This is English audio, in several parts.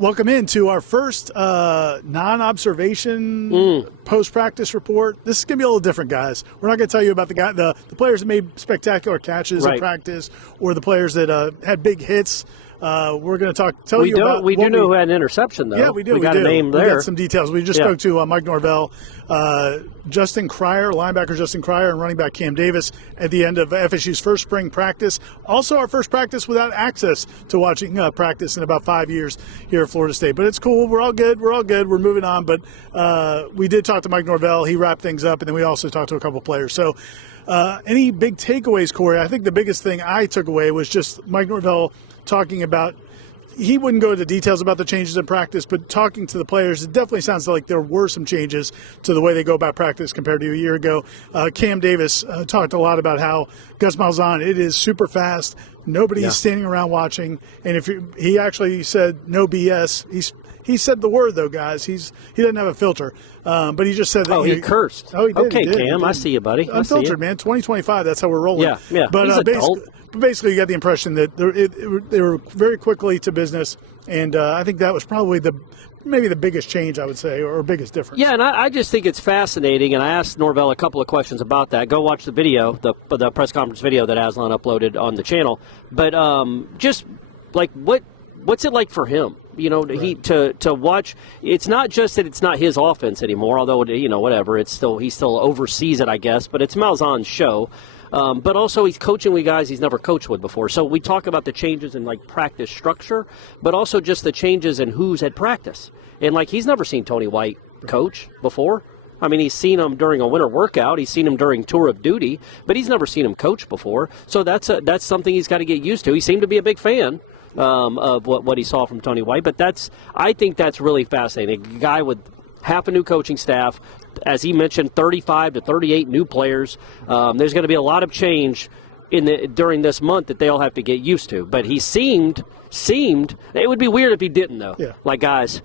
Welcome into our first non-observation post-practice report. This is going to be a little different, guys. We're not going to tell you about the players that made spectacular catches in practice or the players that had big hits. We're going to tell you about. We do know who had an interception, though. Yeah, we do. We got a name there. We got some details. We just spoke to Mike Norvell, Justin Cryer, linebacker Justin Cryer, and running back Cam Davis at the end of FSU's first spring practice. Also, our first practice without access to watching practice in about 5 years here at Florida State. But it's cool. We're all good. We're moving on. But we did talk to Mike Norvell. He wrapped things up, and then we also talked to a couple players. So any big takeaways, Corey? I think the biggest thing I took away was just Mike Norvell talking about, he wouldn't go into details about the changes in practice, but talking to the players, it definitely sounds like there were some changes to the way they go about practice compared to a year ago. Cam Davis talked a lot about how Gus Malzahn, it is super fast. Nobody's standing around watching. And he actually said no BS. He said the word, though, guys. He doesn't have a filter. But he just said that. He cursed. Oh, he did. Okay, Cam, I see you, buddy. Unfiltered, man. 2025, that's how we're rolling. Yeah. But He's basically, you got the impression that they were very quickly to business. And I think that was probably maybe the biggest change, I would say, or biggest difference. Yeah, and I just think it's fascinating, and I asked Norvell a couple of questions about that. Go watch the video, the press conference video that Aslan uploaded on the channel. But just like what's it like for him? To watch. It's not just that it's not his offense anymore, although whatever. He still oversees it, I guess. But it's Malzahn's show. But also he's coaching with guys he's never coached with before. So we talk about the changes in practice structure, but also just the changes in who's at practice. And he's never seen Tony White coach before. I mean, he's seen him during a winter workout. He's seen him during tour of duty, but he's never seen him coach before. So that's something he's got to get used to. He seemed to be a big fan of what he saw from Tony White. But I think that's really fascinating. A guy with half a new coaching staff, as he mentioned, 35 to 38 new players. There's going to be a lot of change during this month that they'll have to get used to. But he seemed. It would be weird if he didn't, though. Yeah. Guys,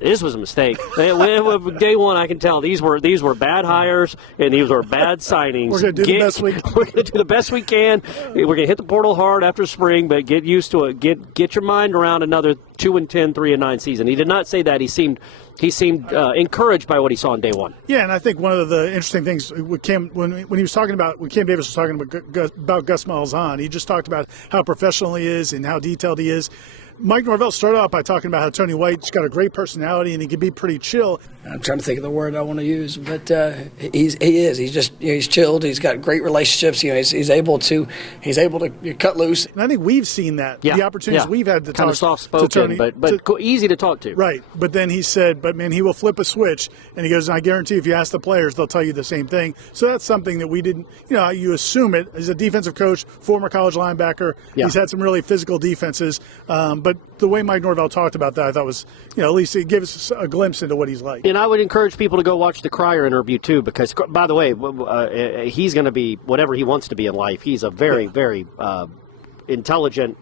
this was a mistake. Day one, I can tell these were bad hires and these were bad signings. We're going to do the best we can. We're going to do the best we can. We're going to hit the portal hard after spring, but get used to it. Get your mind around another 2-10, 3-9 season. He did not say that. He seemed encouraged by what he saw on day one. Yeah, and I think one of the interesting things with Cam, when he was talking about, when Cam Davis was talking about Gus Malzahn, he just talked about how professional he is and how detailed he is. Mike Norvell started off by talking about how Tony White's got a great personality and he can be pretty chill. I'm trying to think of the word I want to use, but he is. He's just he's chilled. He's got great relationships. He's able to cut loose. And I think we've seen that. The opportunities we've had to kind talk of soft-spoken, to Tony, but easy to talk to. Right. But then he said, "But man, he will flip a switch." And he goes, "I guarantee if you ask the players, they'll tell you the same thing." So that's something that we didn't. You assume it. He's a defensive coach, former college linebacker. Yeah. He's had some really physical defenses, but the way Mike Norvell talked about that, I thought was, at least it gives us a glimpse into what he's like. And I would encourage people to go watch the Cryer interview, too, because, by the way, he's going to be whatever he wants to be in life. He's a very, very intelligent,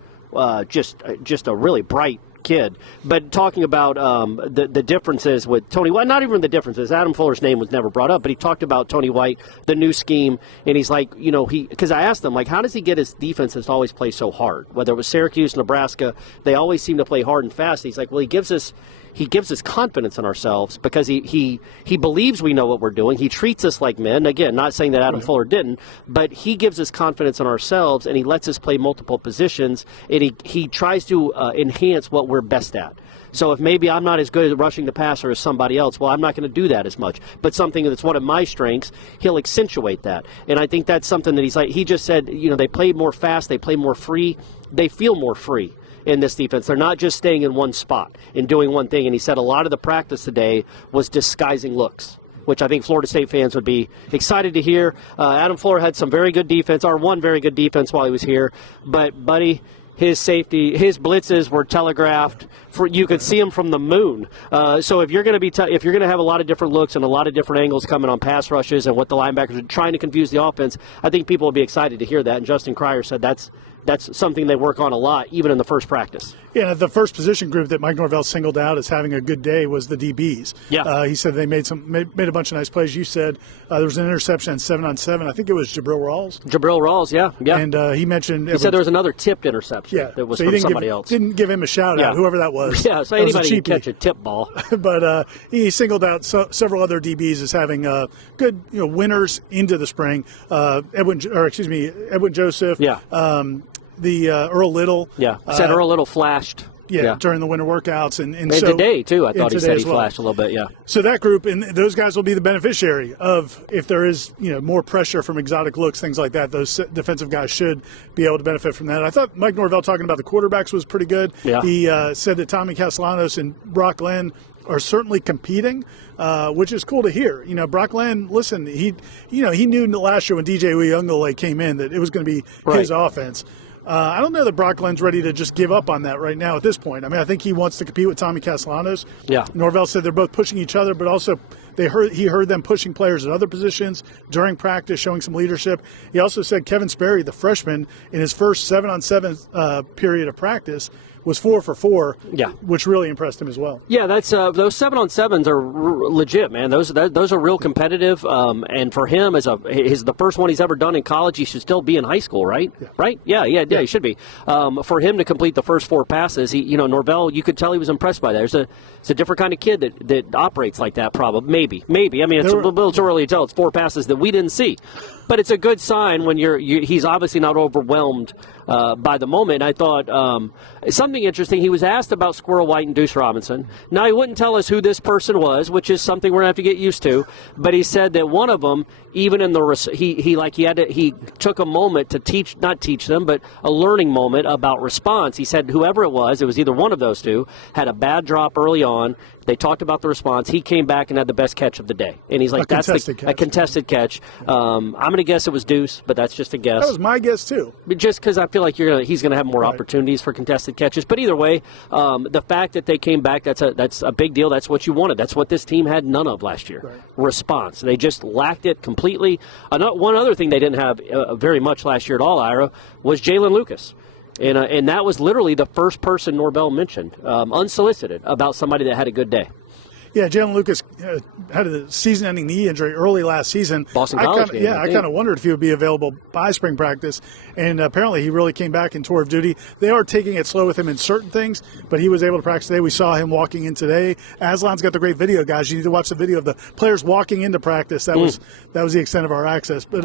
just a really bright kid. But talking about the differences with Tony White, not even the differences. Adam Fuller's name was never brought up, but he talked about Tony White, the new scheme, and he's like, because I asked him, how does he get his defenses to always play so hard? Whether it was Syracuse, Nebraska, they always seem to play hard and fast. He's like, well, he gives us confidence in ourselves because he believes we know what we're doing. He treats us like men. Again, not saying that Adam Fuller didn't, but he gives us confidence in ourselves, and he lets us play multiple positions, and he tries to enhance what we're best at. So if maybe I'm not as good at rushing the passer as somebody else, well, I'm not going to do that as much. But something that's one of my strengths, he'll accentuate that. And I think that's something that he just said, they play more fast, they play more free, they feel more free in this defense. They're not just staying in one spot and doing one thing. And he said a lot of the practice today was disguising looks, which I think Florida State fans would be excited to hear. Adam Fuller had some very good defense, or one very good defense while he was here. But, buddy, his safety, his blitzes were telegraphed. You could see them from the moon. So if you're going to have a lot of different looks and a lot of different angles coming on pass rushes and what the linebackers are trying to confuse the offense, I think people will be excited to hear that. And Justin Cryer said that's that's something they work on a lot, even in the first practice. Yeah, the first position group that Mike Norvell singled out as having a good day was the DBs. Yeah. He said they made a bunch of nice plays. You said there was an interception 7-on-7. I think it was Jabril Rawls. Jabril Rawls, yeah. And he mentioned he said there was another tipped interception that was from somebody else. Didn't give him a shout out, whoever that was. Yeah, so anybody can catch a tip ball. But he singled out several other DBs as having good winners into the spring. Edwin Joseph. Yeah. The Earl Little. Yeah, said Earl Little flashed. Yeah, during the winter workouts. And so, today, too, I thought he said he well. flashed a little bit, yeah. So that group, and those guys will be the beneficiary of, if there is more pressure from exotic looks, things like that, those defensive guys should be able to benefit from that. I thought Mike Norvell talking about the quarterbacks was pretty good. Yeah. He said that Tommy Castellanos and Brock Glenn are certainly competing, which is cool to hear. Brock Glenn, listen, he knew last year when DJ Uyunglele came in that it was going to be his offense. I don't know that Brock Glenn's ready to just give up on that right now at this point. I mean, I think he wants to compete with Tommy Castellanos. Yeah. Norvell said they're both pushing each other, but also he heard them pushing players at other positions during practice, showing some leadership. He also said Kevin Sperry, the freshman, in his first 7-on-7 period of practice, was 4 for 4, which really impressed him as well. Yeah, that's those 7-on-7s are legit, man. Those are real competitive. And for him, as the first one he's ever done in college, he should still be in high school, right? Yeah. Right? Yeah, he should be. For him to complete the first 4 passes, Norvell, you could tell he was impressed by that. It's a different kind of kid that operates like that. Probably, maybe. I mean, it's a little too early to tell. It's 4 passes that we didn't see, but it's a good sign when he's obviously not overwhelmed by the moment. I thought something interesting. He was asked about Squirrel White and Deuce Robinson. Now, he wouldn't tell us who this person was, which is something we're going to have to get used to. But he said that one of them, even in the he took a moment to not teach them, but a learning moment about response. He said whoever it was either one of those two, had a bad drop early on. They talked about the response. He came back and had the best catch of the day. And he's like, a contested catch. I'm going to guess it was Deuce, but that's just a guess. That was my guess, too. Just because I feel like he's going to have more opportunities for contested catches. But either way, the fact that they came back, that's a big deal. That's what you wanted. That's what this team had none of last year. Right. Response. They just lacked it completely. One other thing they didn't have very much last year at all, Ira, was Jaylen Lucas. And that was literally the first person Norvell mentioned, unsolicited, about somebody that had a good day. Yeah, Jaylen Lucas had a season-ending knee injury early last season. Boston College game. I kind of wondered if he would be available by spring practice, and apparently he really came back in tour of duty. They are taking it slow with him in certain things, but he was able to practice today. We saw him walking in today. Aslan's got the great video, guys. You need to watch the video of the players walking into practice. That was the extent of our access. But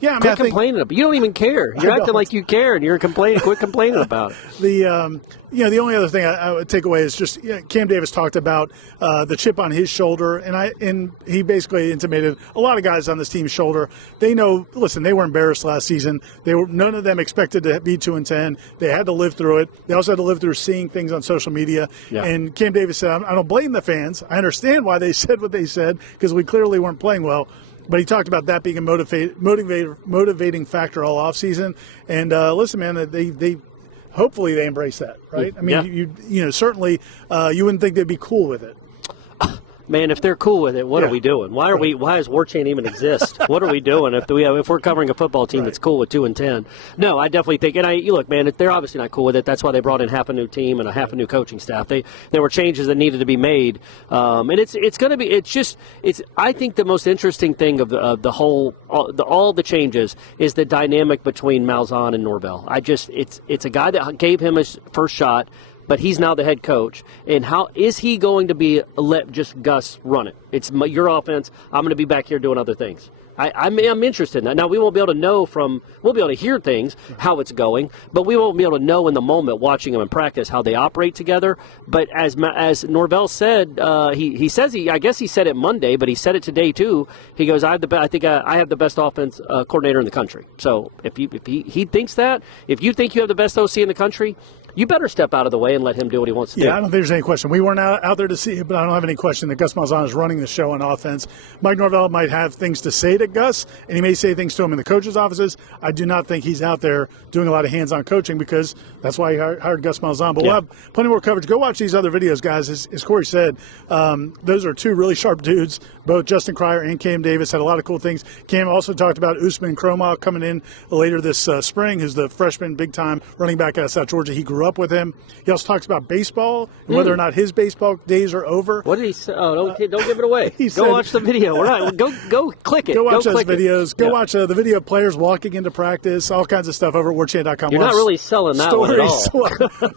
quit complaining. You don't even care. You're acting like you care, and you're complaining. Quit complaining about it. The only other thing I would take away is just Cam Davis talked about the chip on his shoulder, and he basically intimated a lot of guys on this team's shoulder. They know. Listen, they were embarrassed last season. None of them expected to be 2-10. They had to live through it. They also had to live through seeing things on social media. Yeah. And Cam Davis said, "I don't blame the fans. I understand why they said what they said because we clearly weren't playing well." But he talked about that being a motivating factor all offseason. And listen, man, they hopefully they embrace that, right? I mean, certainly you wouldn't think they'd be cool with it. Man, if they're cool with it, what are we doing? Why does Warchant even exist? What are we doing if we're covering a football team that's cool with 2-10? No, I definitely think, and look, man, they're obviously not cool with it. That's why they brought in half a new team and a half a new coaching staff. There were changes that needed to be made, and it's going to be. I think the most interesting thing of the whole, all the changes is the dynamic between Malzahn and Norvell. It's a guy that gave him his first shot, but he's now the head coach. And how is he going to let just Gus run it? It's your offense. I'm going to be back here doing other things. I'm interested in that. Now, we won't be able to we'll be able to hear things, how it's going, but we won't be able to know in the moment watching them in practice how they operate together. But as Norvell said, I guess he said it Monday, but he said it today too. He goes, I have the best offense coordinator in the country. So if he thinks that, if you think you have the best OC in the country, You better step out of the way and let him do what he wants to do. Yeah, I don't think there's any question. We weren't out there to see it, but I don't have any question that Gus Malzahn is running the show on offense. Mike Norvell might have things to say to Gus, and he may say things to him in the coaches' offices. I do not think he's out there doing a lot of hands-on coaching because that's why he hired Gus Malzahn. But we'll have plenty more coverage. Go watch these other videos, guys. As Corey said, those are two really sharp dudes. Both Justin Cryer and Cam Davis had a lot of cool things. Cam also talked about Usman Kromah coming in later this spring, who's the freshman big-time running back out of South Georgia. He grew up with him. He also talks about baseball and whether or not his baseball days are over. What did he say? Oh, don't give it away. Go watch the video. All right, go click it. Go watch those videos. Go watch the video of players walking into practice, all kinds of stuff over at Warchant.com. You're not really selling that one at all.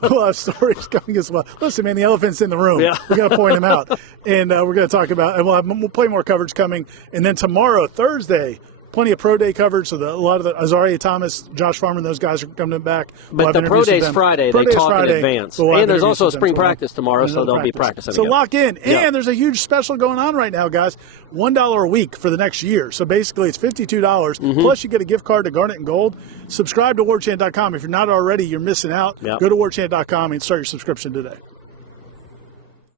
We'll have stories coming as well. Listen, man, the elephant's in the room. Yeah. We're going to point him out. And we're going to talk about, and we'll play more coverage coming. And then tomorrow, Thursday, plenty of pro day coverage. So a lot of the Azaria Thomas, Josh Farmer, those guys are coming back. But the pro day's Friday. They talk in advance. And there's also a spring practice tomorrow, so they'll be practicing. So lock in. And there's a huge special going on right now, guys. $1 a week for the next year. So basically it's $52. Plus you get a gift card to Garnet and Gold. Subscribe to Warchant.com. If you're not already, you're missing out. Go to Warchant.com and start your subscription today.